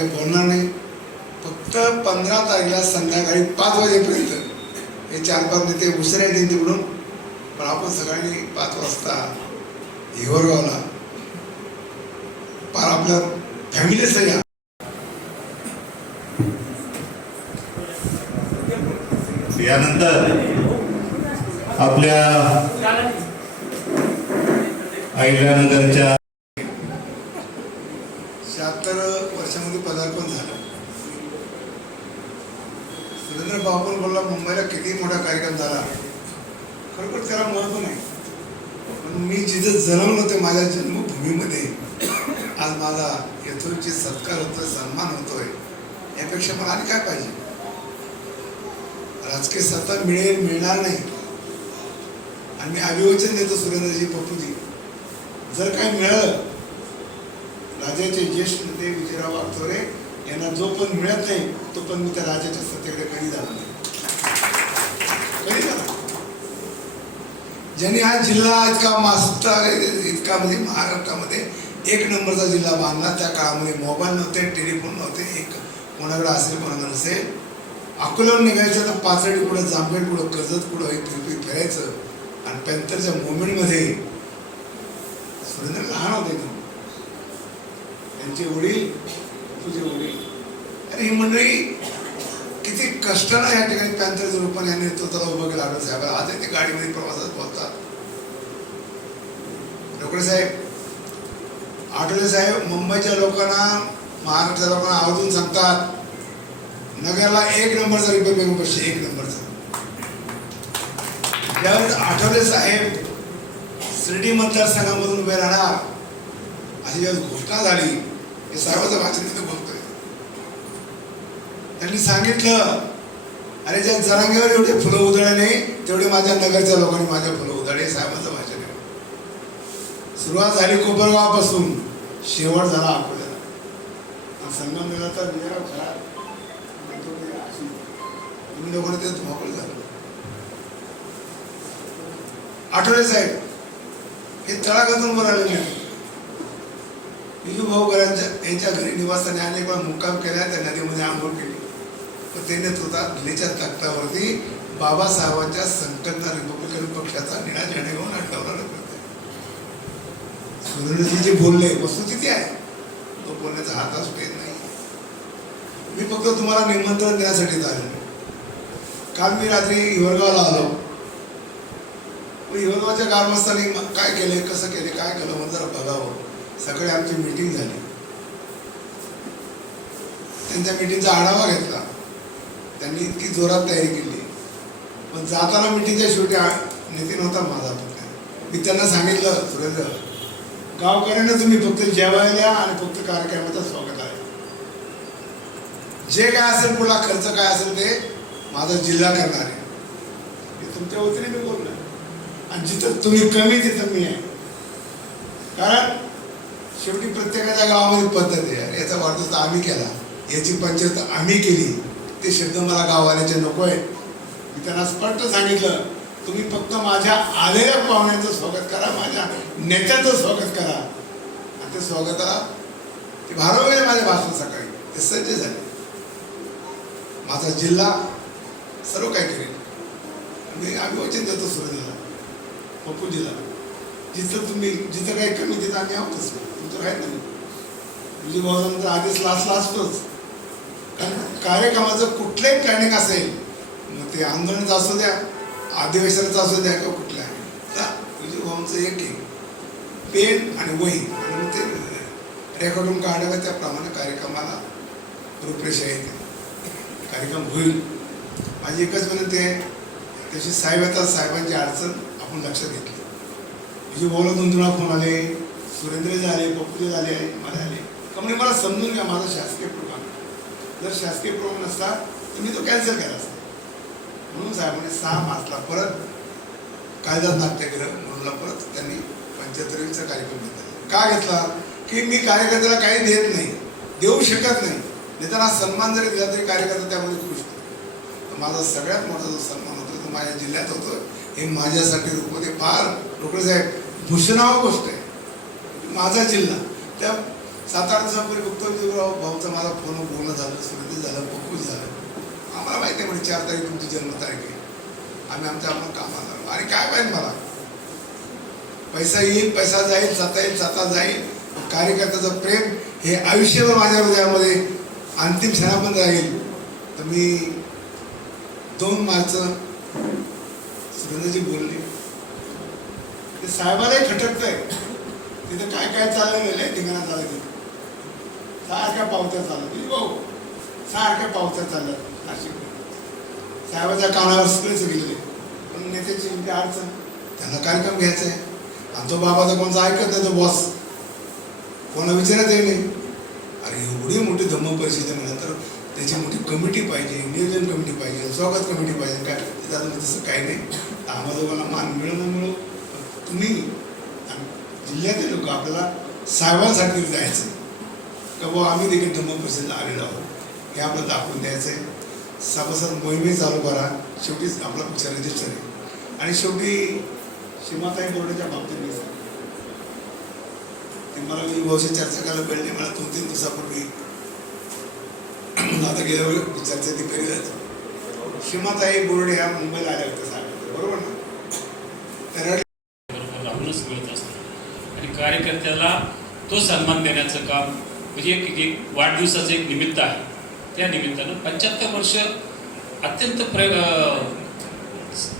काही बोलणार नाही. फक्त पंधरा तारखेला संध्याकाळी पाच वाजेपर्यंत. हे चार पाच नेते उसरे येतील तिकडून. पण आपण सगळ्यांनी पाच वाजता हिवरगावला पार आपल्या फॅमिलीसह या. यानंतर आपल्या अहिल्यानगरच्या शहात्तर वर्षामध्ये पदार्पण झालं सुरेंद्र बरं किती मोठा कार्यक्रम झाला खरोखर त्याला महत्त्व नाही. पण मी जिथं जन्मलो ते माझ्या जन्मभूमीमध्ये आज माझा यथोचित सत्कार होतोय सन्मान होतोय यापेक्षा मला आणि काय पाहिजे? राजकीय सत्ता मिळेल मिळणार नाही. आणि मी अभिवचन देतो सुरेंद्रजी पप्पूजी. जर काय मिळालं राजाचे ज्येष्ठ नेते विजयराव वागचोरे यांना जो पण मिळत नाही तो पण मी त्या राजाच्या सत्तेकडे कधी जाणार नाही कधी जाणार ज्यांनी हा जिल्हा इतका मास्टर इतका म्हणजे महाराष्ट्रामध्ये एक नंबरचा जिल्हा बांधला. त्या काळामध्ये मोबाईल नव्हते टेलिफोन नव्हते एक कोणाकडे असेल कोणाकडे नसेल. अकोल्यावर निघायचं तर पाचडी पुढं जांभेड पुढं कर्जत पुढं हे फिरफिर फिरायचं. आणि पॅन्थरच्या मुवमेंटमध्ये सुरेंद्र लहान होते त्यांचे वडील तुझे वडील. आणि ही मंडळी किती कष्टानं या ठिकाणी पॅन्थरच्या रूपाने यांनी नेतृत्वाला उभं केलं. आढळ साहेब आज ते गाडीमध्ये प्रवासात पोहोचतात रोकडे साहेब आठवले साहेब मुंबईच्या लोकांना महाराष्ट्राच्या लोकांना आवर्जून सांगतात नगरला एक नंबरचा रिपब्लिकन पक्ष एक नंबरचा. ज्यावेळेस आठवले साहेब शिर्डी मतदारसंघामधून उभे राहणार. अशी ज्यावेळेस घोषणा झाली. हे सर्वच भाषण तिथे त्यांनी सांगितलं अरे ज्या जरांगेवर एवढे फुलं उधळले नाही तेवढे माझ्या नगरच्या लोकांनी माझ्या फुलं उधळले. साहेबांचं भाषण आहे. सुरुवात झाली कोपरगावापासून. शेवट झाला अकोल्याला संगम संगमनेरला तर विजयराव खरा. तुम्ही लोकांना ते धुमाकूळ झालं. आठवले साहेब हे तळागातून वर नाही विजू भाऊ यांच्या यांच्या घरी निवासाने अनेक वेळा मुक्काम केला त्या नदीमध्ये आंघोळ केली. ते नेतृत्वात दिल्लीच्या तख्तावरती बाबासाहेबांच्या संकल्पना रिपब्लिकन पक्षाचा निळा झेंडा घेऊन अडवला होते सुरेंद्रजी जे बोलले वस्तुस्थिती आहे. तो बोलण्याचा हात असू नाही. मी फक्त तुम्हाला निमंत्रण देण्यासाठी आलो. काल मी रात्री हिवरगावला आलो. मग हिवरगावच्या ग्रामस्थांनी काय केले कसं केले काय केलं म्हणजे जरा बघावं. सकाळी आमची मीटिंग झाली. त्यांच्या मीटिंगचा आढावा घेतला. त्यांनी इतकी जोरात तयारी केली. पण जाताना मिटिंगच्या शेवटी नितीन होता माझा फक्त मी त्यांना सांगितलं सुरेंद्र गावकऱ्यांना तुम्ही फक्त जेवायला आणि फक्त कार्यक्रमाचं स्वागत आहे. जे काय असेल पुढला खर्च काय असेल ते माझा जिल्हा करणार आहे. तुमच्या वतीने मी बोललो. आणि जिथं तुम्ही कमी तिथं मी आहे. कारण शेवटी प्रत्येकाच्या गावामध्ये पद्धत आहे. याचा वाढदिवस तर आम्ही केला. याची पंचायत आम्ही केली. ते शब्द मला गाववाल्याचे नको आहेत मी त्यांना स्पष्ट सांगितलं तुम्ही फक्त माझ्या आलेल्या पाहुण्याचं स्वागत करा माझ्या नेत्यांचं स्वागत करा. आणि ते स्वागताला ते भारवले माझ्या भाषण सकाळी ते सज्ज झाले. माझा जिल्हा सर्व काही करेल. मी अभिवचन देतो पप्पू जिल्हा जिथं तुम्ही जिथं काही कमी तिथं आम्ही आहोतच. तुमचं काय नाही म्हणजे भाऊ आधीच लास्ट लास्टच कारण कार्यक्रमाचं कुठलंही प्लॅनिंग असेल मग ते आंदोलनाचं असू द्या अधिवेशनाचं असू द्या किंवा कुठल्या विजय एक पेन आणि वही आणि मग ते रेकॉर्डून काढावं त्याप्रमाणे कार्यक्रमाला रूपरेषा येते. कार्यक्रम होईल. माझी एकच विनंती आहे तशी साहेब येतात साहेबांची अडचण आपण लक्षात घेतली. म्हणजे भाऊला दोन फोन आले सुरेंद्र झाले पप्पूजी झाले मला आले. का म्हणजे मला समजून घ्या माझा शासकीय जर शासकीय प्रोग्राम नसता तर मी तो कॅन्सल केला असता. म्हणून साहेबांनी सहा मार्चला परत कायदा नाट्यगृह म्हणूनला परत त्यांनी पंच्याहत्तरीचा कार्यक्रम घेतला. का घेतला? की मी कार्यकर्त्याला काही देत नाही देऊ शकत नाही. नेत्यांना सन्मान जरी दिला तरी कार्यकर्ता त्यामध्ये खुश होतो. माझा सगळ्यात मोठा जो सन्मान होतो तो माझ्या जिल्ह्यात होतो. हे माझ्यासाठी रूपमध्ये फार रोकडे साहेब भूषणावं गोष्ट आहे. माझा जिल्हा. त्या सातारा दिवसापूर्वी बघतो विजयराव भाऊचा माझा फोन बोलणं झालं सुरतीत झालं बघूच झालं. आम्हाला माहिती आहे म्हणजे चार तारीख तुमची जन्मतारीख आहे. आम्ही आमच्या आपण कामाला लागलो. आणि काय पाहिजे मला? पैसा येईल पैसा जाईल जाता येईल जाता जाईल. कार्यकर्त्याचं प्रेम हे आयुष्यभर माझ्या हृदयामध्ये अंतिम क्षणापर्यंत राहील. तर मी दोन मार्च सुरेंद्रजी बोलले. ते साहेबालाही खटकत आहे तिथं काय काय चाललेलं आहे ठिकाणा चालत सारख्या पावत्या चालत. भाऊ सारख्या पावत्या चालल्यात नाशिक साहेबाच्या कानावर सगळेच गेलेले. पण नेत्याची म्हणजे अडचण. त्यांना कार्यक्रम घ्यायचा आहे आणि तो बाबाचा कोणचा ऐकत नाही तो बॉस कोणा विचारत आहे नाही. अरे एवढी मोठी धम्म परिषद आहे म्हणलं तर त्याची मोठी कमिटी पाहिजे नियोजन कमिटी पाहिजे स्वागत कमिटी पाहिजे. काय? त्याचं तसं काही नाही. आम्हा दोघांना मान मिळो न मिळो पण तुम्ही जिल्ह्यातील लोक आपल्याला साहेबांसाठी जायचं. का बुवा आम्ही देखील धम्म प्रसिद्ध आलेलो आहोत. हे आपलं दाखवून द्यायचं आहे सभासद मोहिमे चालू करा. शेवटीच आपला पक्ष रजिस्टर आहे. आणि शेवटी सीमाताई बोर्डाच्या बाबतीत मी ते मला मी बहुशा चर्चा करायला वेळ नाही मला दोन तीन दिवसापूर्वी. आता गेल्या चर्चा ती करीलच सीमाताई बोर्डे ह्या मुंबईला आल्या होत्या साहेब बरोबर ना? तर बरोबर मिळत आणि कार्यकर्त्याला तो सन्मान देण्याचं काम म्हणजे एक एक वाढदिवसाचं एक निमित्त आहे. त्या निमित्तानं पंच्याहत्तर वर्ष अत्यंत प्र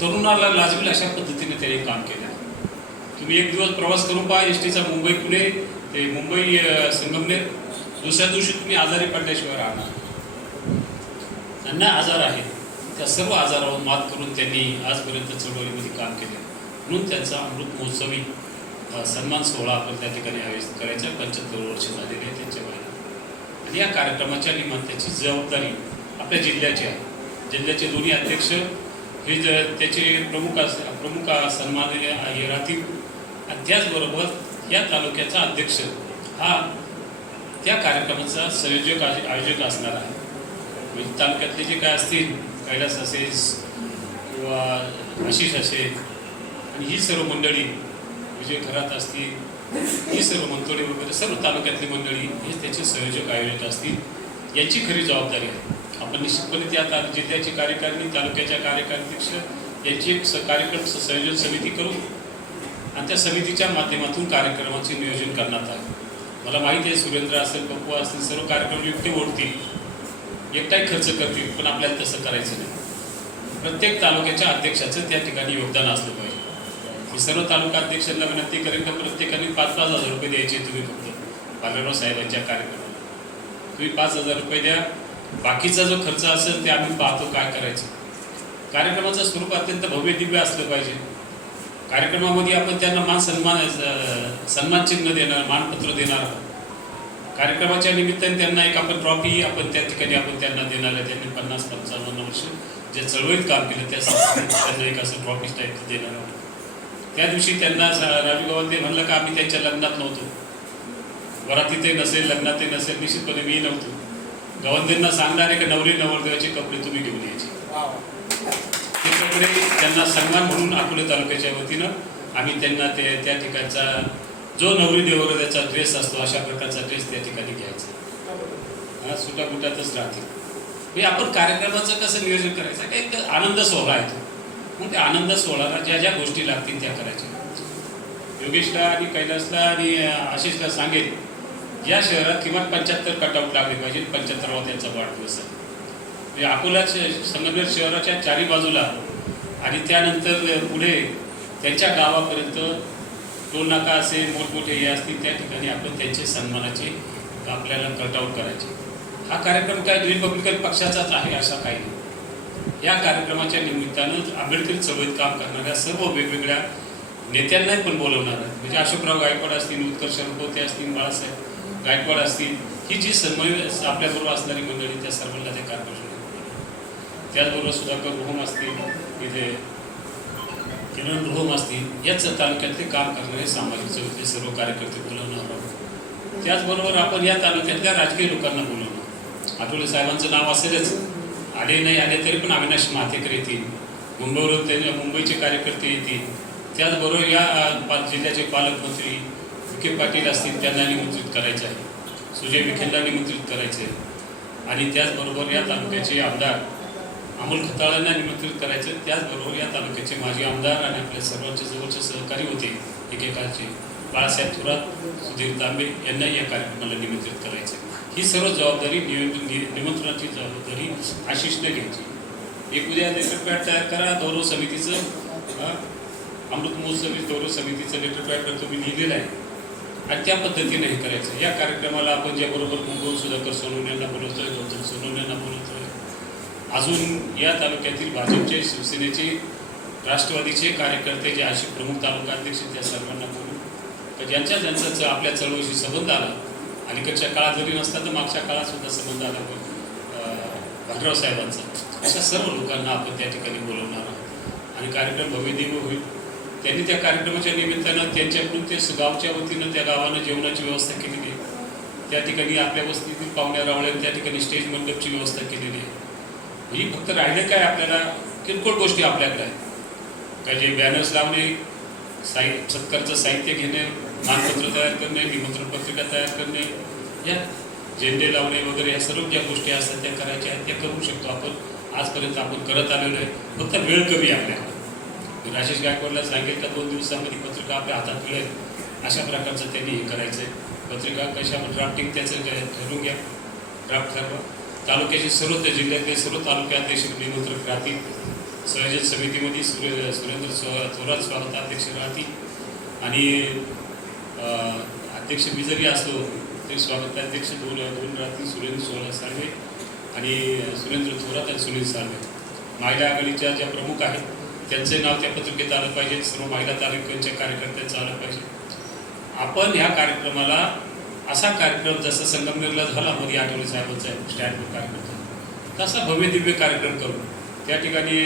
तरुणाला लाजवेल अशा पद्धतीने त्याने काम केलं आहे. तुम्ही एक दिवस प्रवास करून पहा एस टीचा मुंबई पुणे ते मुंबई संगमनेर. दुसऱ्या दिवशी तुम्ही आजारी पडल्याशिवाय राहणार त्यांना आजार आहेत. त्या सर्व आजारावर मात करून त्यांनी आजपर्यंत चळवळीमध्ये काम केले. म्हणून त्यांचा अमृत महोत्सवी सन्मान सोहळा आपण त्या ठिकाणी आयोजित करायचा पंच्याहत्तर वर्ष झालेली आहे त्यांच्या वयाला आणि या कार्यक्रमाच्या निमित्ताची जबाबदारी आपल्या जिल्ह्याची आहे. जिल्ह्याचे दोन्ही अध्यक्ष हे ज त्याचे प्रमुख अस प्रमुख सन्माननीय हे राहतील. आणि त्याचबरोबर या तालुक्याचा अध्यक्ष हा त्या कार्यक्रमाचा संयोजक आयोजक असणार आहे. म्हणजे तालुक्यातले जे काय असतील कैलास असेल किंवा आशिष असेल आणि ही सर्व मंडळी विजय घरात असतील ही सर्व मंतोडे वगैरे सर्व तालुक्यातली मंडळी हे त्याचे संयोजक आयोजित असतील याची खरी जबाबदारी आहे. आपण निश्चितपणे त्या ता जिल्ह्याची कार्यकारिणी तालुक्याच्या कार्यकारीध्यक्ष यांची एक स- कार्यक्रम संयोजन समिती करू आणि त्या समितीच्या माध्यमातून कार्यक्रमाचे नियोजन करण्यात आले. मला माहिती आहे सुरेंद्र असेल पप्पू असतील सर्व कार्यक्रम युक्ती ओढतील एकटाही खर्च करतील पण आपल्याला तसं करायचं नाही. प्रत्येक तालुक्याच्या अध्यक्षाचं त्या ठिकाणी योगदान असलं पाहिजे. मी सर्व तालुका अध्यक्षांना विनंती करेन का प्रत्येकाने पाच पाच हजार रुपये द्यायचे तुम्ही फक्त. बालराव साहेबांच्या कार्यक्रमाला तुम्ही पाच हजार रुपये द्या. बाकीचा जो खर्च असेल ते आम्ही पाहतो काय करायचं. कार्यक्रमाचं स्वरूप अत्यंत भव्य दिव्य असलं पाहिजे. कार्यक्रमामध्ये आपण त्यांना मान सन्मान सन्मान चिन्ह देणार मानपत्र देणार आहोत. कार्यक्रमाच्या निमित्ताने त्यांना एक आपण ट्रॉफी आपण त्या ठिकाणी आपण त्यांना देणार आहे. त्यांनी पन्नास पंचावन्न वर्ष जे चळवळीत काम केलं त्या त्यांना एक असं ट्रॉफी टाईप देणार आहोत. त्या दिवशी त्यांना राजू गावते म्हणलं का आम्ही त्यांच्या लग्नात नव्हतो. वरातीतही नसेल लग्नातही नसेल निश्चितपणे मी नव्हतो. गवंदींना सांगणार आहे की नवरी नवरदेवाचे कपडे तुम्ही घेऊन यायचे. ते कपडे त्यांना सन्मान म्हणून अकोले तालुक्याच्या वतीनं आम्ही त्यांना ते त्या ठिकाणचा जो नवरी देवरद्याचा ड्रेस असतो अशा प्रकारचा ड्रेस त्या ठिकाणी घ्यायचा. हा सुटाबुटातच राहतील. हे आपण कार्यक्रमाचं कसं नियोजन करायचं? एक आनंद सोहळा आहे तो. मग त्या आनंद सोहळ्याला ज्या ज्या गोष्टी लागतील त्या करायच्या. योगेशला आणि कैलासला आणि आशिषला सांगेल या शहरात किमान पंच्याहत्तर कटआउट लागले पाहिजे पंच्याहत्तरावा त्यांचा वाढदिवस आहे. म्हणजे अकोला संगमनेर शहराच्या चारी बाजूला आणि त्यानंतर पुढे त्यांच्या गावापर्यंत टोल नाका असे मोठमोठे हे असतील त्या ठिकाणी आपण त्यांचे सन्मानाचे आपल्याला कटआउट करायचे. हा कार्यक्रम काय रिपब्लिकन पक्षाचाच आहे असा काही नाही. या कार्यक्रमाच्या निमित्तानं आंबेडकरी चळवळीत काम करणाऱ्या सर्व वेगवेगळ्या नेत्यांनाही पण बोलवणार आहेत. म्हणजे अशोकराव गायकवाड असतील उत्कर्ष होते असतील बाळासाहेब गायकवाड असतील ही जी समन्वय आपल्याबरोबर असणारी मंडळी त्या सर्वांना ते कार्यक्रम त्याचबरोबर सुधाकर रोहम असतील इथे किरण रोहम असतील याच तालुक्यातले काम करणारे सामाजिक चौथे सर्व कार्यकर्ते बोलवणार आहोत. त्याचबरोबर आपण या तालुक्यातल्या राजकीय लोकांना बोलवणार आठवले साहेबांचं नाव असेलच. आले नाही आले तरी पण अविनाश माथेकर येतील मुंबईवरून ते मुंबईचे कार्यकर्ते येतील. त्याचबरोबर या पा- जिल्ह्याचे पालकमंत्री विखे पाटील असतील त्यांना निमंत्रित करायचे आहे. सुजय विखेंना निमंत्रित करायचे आणि त्याचबरोबर या तालुक्याचे आमदार अमोल खताळांना निमंत्रित करायचं त्याचबरोबर या तालुक्याचे माजी आमदार आणि आपल्या सर्वांचे जवळचे सहकारी होते एकेकाचे बाळासाहेब थोरात सुधीर तांबे यांनाही या कार्यक्रमाला निमंत्रित करायचं ही सर्व जबाबदारी निमंत्रणाची जबाबदारी आशिषने घ्यायची. एक उद्या लेटर पॅड तयार करा गौरव समितीचं अमृत महोत्सवी गौरव समितीचं लेटर पॅड तुम्ही लिहिलेलं आहे. आणि त्या पद्धतीने हे करायचं या कार्यक्रमाला आपण ज्याबरोबर मुंबई सुधाकर सोनवणे यांना बोलवतोय गौतम सोनवणे यांना बोलवतोय अजून या तालुक्यातील भाजपचे शिवसेनेचे राष्ट्रवादीचे कार्यकर्ते जे असे प्रमुख तालुका अध्यक्ष त्या सर्वांना बोलू तर ज्यांच्या ज्यांचा आपल्या चळवळीशी संबंध आला अलीकडच्या काळात जरी नसता तर मागच्या काळात सुद्धा संबंध आला पण अं, भाटराव साहेबांचा. अशा सर्व लोकांना आपण त्या ठिकाणी बोलवणार आहोत. आणि कार्यक्रम भव्यदिव्य होईल. त्यांनी त्या कार्यक्रमाच्या निमित्तानं त्यांच्याकडून ते गावच्या वतीनं त्या गावानं जेवणाची व्यवस्था केलेली आहे. त्या ठिकाणी आपल्या वस्तीतील पाहुण्या रावळ्या त्या ठिकाणी स्टेज मंडपची व्यवस्था केलेली आहे. ही फक्त राहिलं काय आपल्याला? किरकोळ गोष्टी आपल्याकडे आहेत. काय जे बॅनर्स लावणे साहि सत्कारचं साहित्य घेणे मानपत्र तयार करणे निमंत्रण पत्रिका तयार करणे या झेंडे लावणे वगैरे या सर्व ज्या गोष्टी असतात त्या करायच्या आहेत त्या करू शकतो आपण. आजपर्यंत आपण करत आलेलो आहे. फक्त वेळ कमी आपल्या आपल्याकडे राजेश गायकवाडला सांगेल का दोन दिवसामध्ये पत्रिका आपल्या हातात मिळेल. अशा प्रकारचं त्यांनी हे करायचं आहे पत्रिका कशा ड्राफ्टिंग त्याचं ठरवून घ्या. ड्राफ्ट ठरवा. तालुक्याचे सर्व त्या जिल्ह्यातले सर्व तालुक्याध्यक्ष निमंत्रक राहतील. संयोजन समितीमध्ये सुरे सुरेंद्र स्वराज थोरात स्वागताध्यक्ष राहतील. आणि अध्यक्ष मी जरी असलो तरी स्वागताध्यक्ष दोन दोन राहतील सुरेंद्र सोळा साळवे आणि सुरेंद्र थोरात आणि सुनील साळवे. महिला आघाडीच्या ज्या प्रमुख आहेत त्यांचे नाव त्या पत्रिकेत आलं पाहिजे सर्व महिला तालुक्यांच्या कार्यकर्त्यांचं आलं पाहिजे. आपण ह्या कार्यक्रमाला असा कार्यक्रम जसा संगमनेरला झाला मध्ये आठवले साहेबांचा स्टँडवर कार्यक्रम तसा भव्य दिव्य कार्यक्रम करू त्या ठिकाणी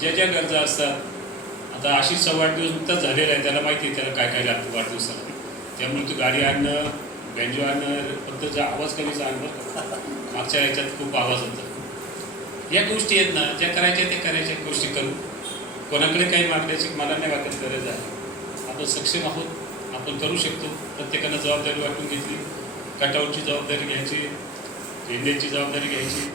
ज्या ज्या गरजा असतात आता आशिषचा वाढदिवस नुकताच झालेला आहे त्याला माहिती आहे त्याला काय काय लागतं वाढदिवसाला. त्यामुळे तू गाडी आणणं बँजो आणणं फक्त जा आवाज कमीचा आणणं मागच्या ह्याच्यात खूप आवाज होता. या गोष्टी आहेत ना ज्या करायच्या त्या करायच्या गोष्टी करू. कोणाकडे काही मागण्याची मला नाही वाटत गरज आहे. आपण सक्षम आहोत आपण करू शकतो. प्रत्येकानं जबाबदारी वाटून घेतली. कटआउटची जबाबदारी घ्यायची झेंड्याची जबाबदारी घ्यायची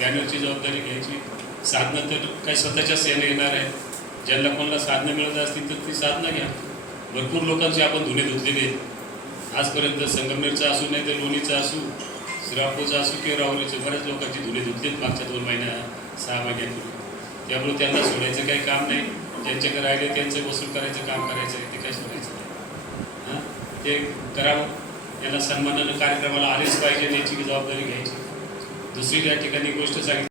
बॅनरची जबाबदारी घ्यायची. साधनं तर काही स्वतःच्या सेने येणार आहे ज्यांना कोणाला साधनं मिळत असतील तर ती साधनं घ्या. भरपूर लोकांचे आपण धुणे धुतलेले आजपर्यंत संगमनेरचा असू नाही तर लोणीचं असू श्रीरामपूरचा असू किंवा राहुलीचे बऱ्याच लोकांची धुणे धुतलेत मागच्या दोन महिन्या सहा महिन्यापूर्वी. त्यामुळे त्यांना सोडायचं काही काम नाही. ज्यांच्याकडे राहिले त्यांचं वसूल करायचं काम करायचं आहे ते काही सोडायचं नाही. हां? ते करावं. याला सन्मानानं कार्यक्रमाला आलेच पाहिजे याची जबाबदारी घ्यायची. दुसरी या ठिकाणी गोष्ट सांगितली